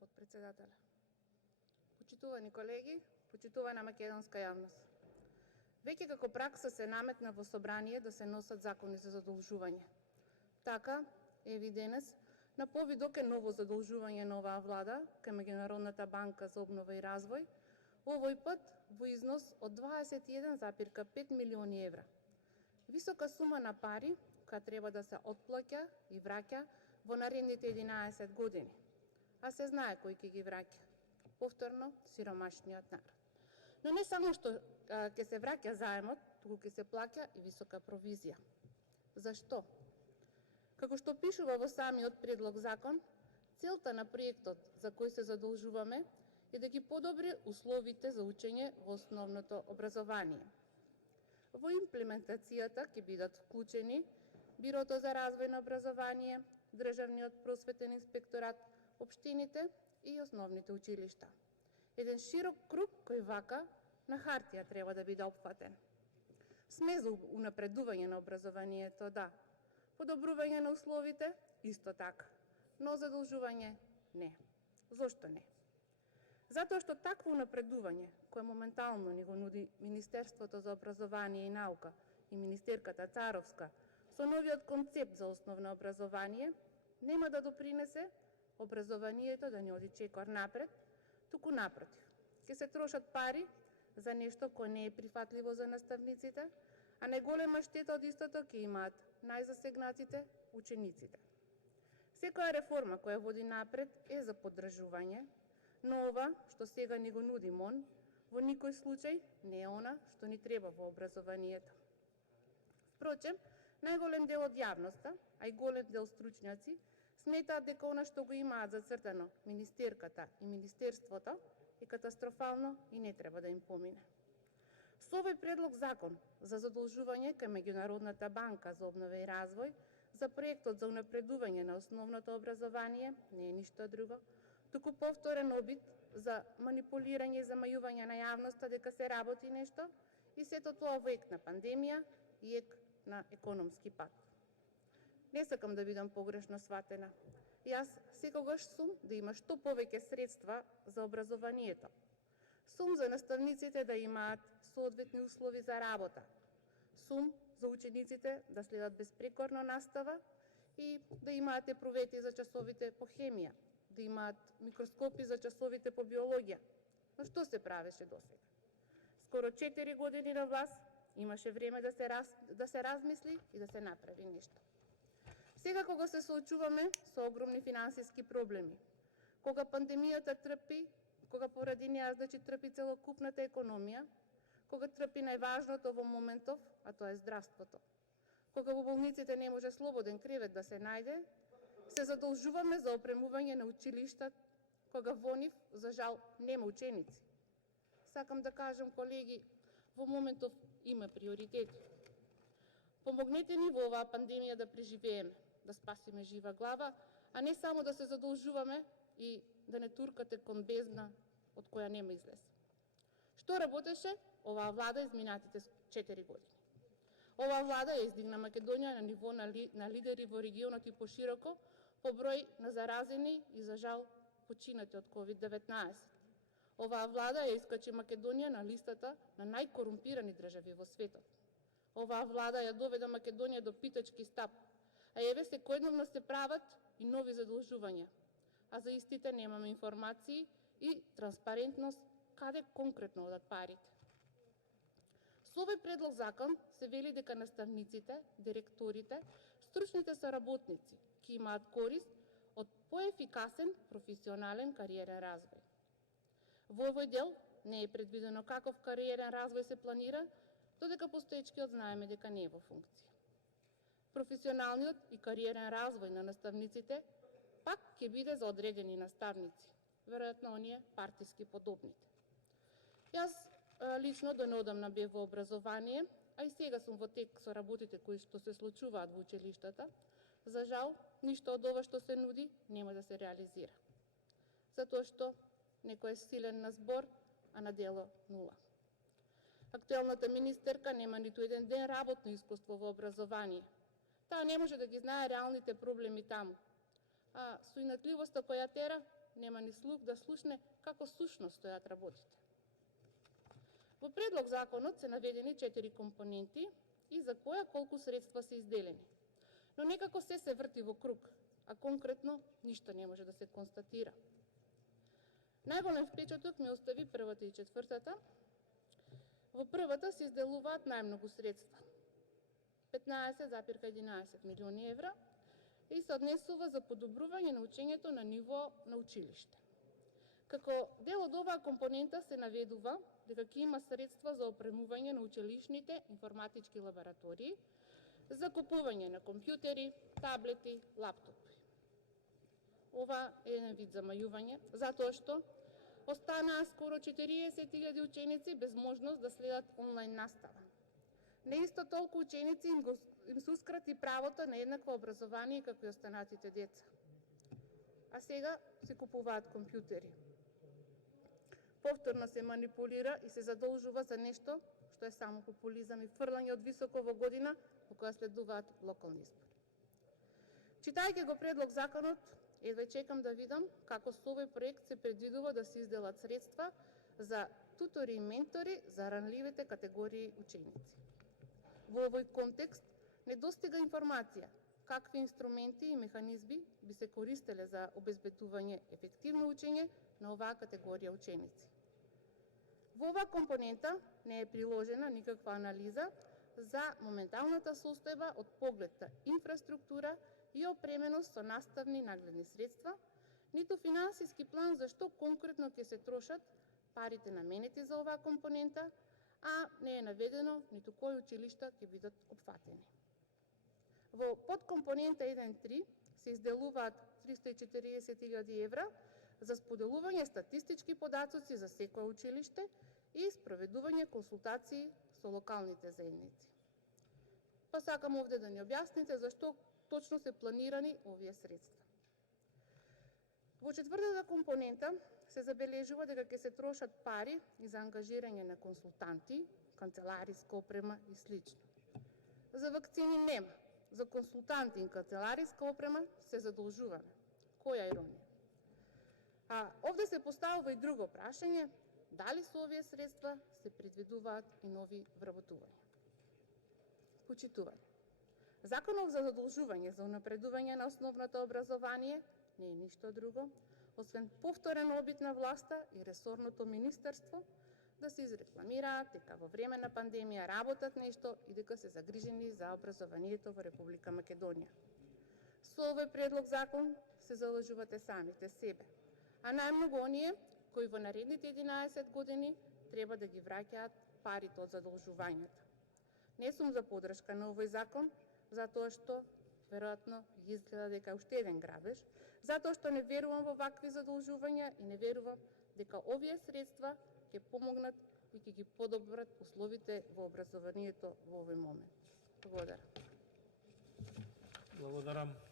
подпредседателя. Почитувани колеги, почитувана македонска јавност. Веќе како пракса се наметна во собрание да се носат закони за задолжување. Така, еви денес, на повидок е ново задолжување на оваа влада кај Меѓународната банка за обнова и развој, овој пат во износ од 21,5 милиони евра. Висока сума на пари која треба да се отплаќа и враќа во наредните 11 години. А се знае кој ќе ги враќа. Повторно, сиромашниот народ. Но не само што ќе се враќа заемот, туку ќе се плаќа и висока провизија. Зашто? Како што пишува во самиот предлог закон, целта на проектот за кој се задолжуваме е да ги подобри условите за учење во основното образование. Во имплементацијата ќе бидат вклучени Бирото за развој на образование, Државниот просветен инспекторат, општините и основните училишта. Еден широк круг кој вака на хартија треба да биде опфатен. Сме за унапредување на образованието, да. Подобрување на условите, исто така. Но задолжување, не. Зошто не? Затоа што такво унапредување, кое моментално ни го нуди Министерството за образование и наука и Министерката Царовска, со новиот концепт за основно образование, нема да допринесе образованието да не оди чекор напред, туку напротив. Ќе се трошат пари за нешто кое не е прифатливо за наставниците, а најголема штета од истото ќе имаат најзасегнатите учениците. Секоја реформа која води напред е за поддржување, но ова што сега ни го нуди МОН, во никој случај не е она што ни треба во образованието. Впрочем, најголем дел од јавноста, а и голем дел стручњаци, сметаат дека она што го имаат зацртано Министерката и Министерството е катастрофално и не треба да им помине. Со овој предлог закон за задолжување кај Меѓународната банка за обнова и развој за проектот за унапредување на основното образование не е ништо друго, туку повторен обид за манипулирање и замајување на јавноста дека се работи нешто и сето тоа во ек на пандемија и ек на економски пат. Не сакам да бидам погрешно сватена. Јас секогаш сум да има што повеќе средства за образованието. Сум за наставниците да имаат соодветни услови за работа. Сум за учениците да следат безпрекорно настава и да имаат епрувети за часовите по хемија, да имаат микроскопи за часовите по биологија. Но што се правеше досега? Скоро 4 години на власт, имаше време да се размисли и да се направи нешто. Сега кога се соочуваме со огромни финансиски проблеми, кога пандемијата трпи, кога поради неа трпи целокупната економија, кога трпи најважното во моментов, а тоа е здравството, кога во болниците не може слободен кревет да се најде, се задолжуваме за опремување на училишта, кога во нив, за жал, нема ученици. Сакам да кажам, колеги, во моментов има приоритети. Помогнете ни во оваа пандемија да преживееме, да спасиме жива глава, а не само да се задолжуваме и да не туркате кон бездна од која нема излез. Што работеше оваа влада изминатите 4 години? Оваа влада ја издигна Македонија на ниво на лидери во регионот и пошироко по број на заразени и за жал починати од COVID-19. Оваа влада ја искачи Македонија на листата на најкорумпирани држави во светот. Оваа влада ја доведе Македонија до питачки стап, а еве секојдневно се прават и нови задолжувања, а за истите немаме информации и транспарентност каде конкретно одат парите. Со овој предлог закон се вели дека наставниците, директорите, стручните соработници ќе имаат корист од поефикасен професионален кариерен развој. Во овој дел не е предвидено каков кариерен развој се планира, додека постоечкиот знаеме дека не е во функција. Професионалниот и кариерен развој на наставниците пак ќе биде за одредени наставници, веројатно оние партиски подобните. Јас лично до неодамна бев во образование, а и сега сум во тек со работите кои што се случуваат во училиштата. За жал, ништо од ова што се нуди нема да се реализира. Затоа што некој е силен на збор, а на дело нула. Актуелната министерка нема ниту еден ден работно искуство во образование. Таа не може да ги знае реалните проблеми таму. А со инатливоста која тера, нема ни слух да слушне како сушно стојат работите. Во предлог законот се наведени 4 компоненти и за која колку средства се изделени. Но некако се врти во круг, а конкретно ништо не може да се констатира. Најголем впечаток ми остави првата и четвртата. Во првата се изделуваат најмногу средства. 15,11 милиони евра и се однесува за подобрување на учењето на ниво на училиште. Како дел од оваа компонента се наведува дека ќе има средства за опремување на училишните информатички лаборатории, за купување на компјутери, таблети, лаптопи. Ова е еден вид замајување, затоа што останаа скоро 40.000 ученици без можност да следат онлайн настава. Не исто толку ученици им се ускрати правото на еднакво образование како и останатите деца. А сега се купуваат компјутери. Повторно се манипулира и се задолжува за нешто што е само популизам и фрлање од високо во година во која следуваат локални избори. Читајќи го предлог законот, едва чекам да видам како со овој проект се предвидува да се изделат средства за тутори и ментори за ранливите категории ученици. Во овој контекст недостига информација какви инструменти и механизми би се користеле за обезбедување ефективно учење на оваа категорија ученици. Во оваа компонента не е приложена никаква анализа за моменталната состојба од поглед на инфраструктура и опременост со наставни нагледни средства, ниту финансиски план за што конкретно ќе се трошат парите наменети за оваа компонента, а не е наведено ниту кои училишта ќе бидат опфатени. Во подкомпонента 1.3 се изделуваат 340.000 евра за споделување статистички податоци за секое училиште и спроведување консултации со локалните заедници. Па сакам овде да ни објасните зашто точно се планирани овие средства. Во четвртата компонента се забележува дека ќе се трошат пари и за ангажирање на консултанти, канцелариска опрема и слично. За вакцини нема, за консултанти и канцелариска опрема се задолжуваме. Која иронија. А овде се поставува и друго прашање, дали со овие средства се предвидуваат и нови вработувања. Почитување. Законот за задолжување за унапредување на основното образование не е ништо друго, освен повторен обид на власта и ресорното министерство да се изрекламираат дека во време на пандемија работат нешто и дека се загрижени за образованието во Република Македонија. Со овој предлог закон се залажувате самите себе, а најмногу оние кои во наредните 11 години треба да ги враќаат парите од задолжувањата. Не сум за подршка на овој закон, затоа што веројатно изгледа дека е уште еден грабеж, затоа што не верувам во вакви задолжувања и не верувам дека овие средства ќе помогнат и ќе ги подобрат условите во образованието во овој момент. Благодарам. Благодарам.